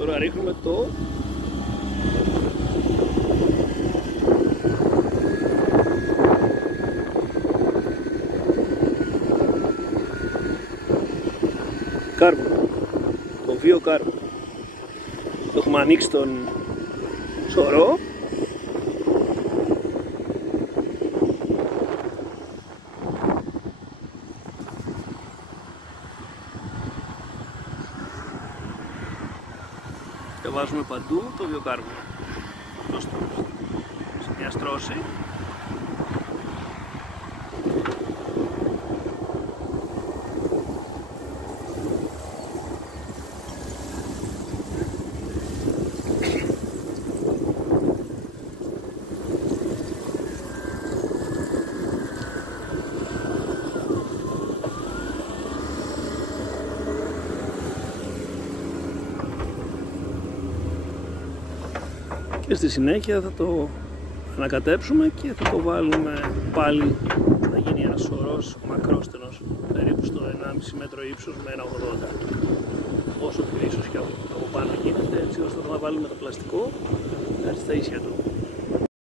Τώρα ρίχνουμε το κάρβο, το βίο κάρβο. Το έχουμε ανοίξει τον σωρό. Και βάζουμε παντού το βιοκάρβουνο. Σε μια στρώση. Και στη συνέχεια θα το ανακατέψουμε και θα το βάλουμε πάλι, θα γίνει ένας σωρός μακρόστενος, περίπου στο 1,5 μέτρο ύψος με 1,80. Όσο πιο ίσως και από πάνω γίνεται, έτσι ώστε να βάλουμε το πλαστικό έτσι στα ίσια του.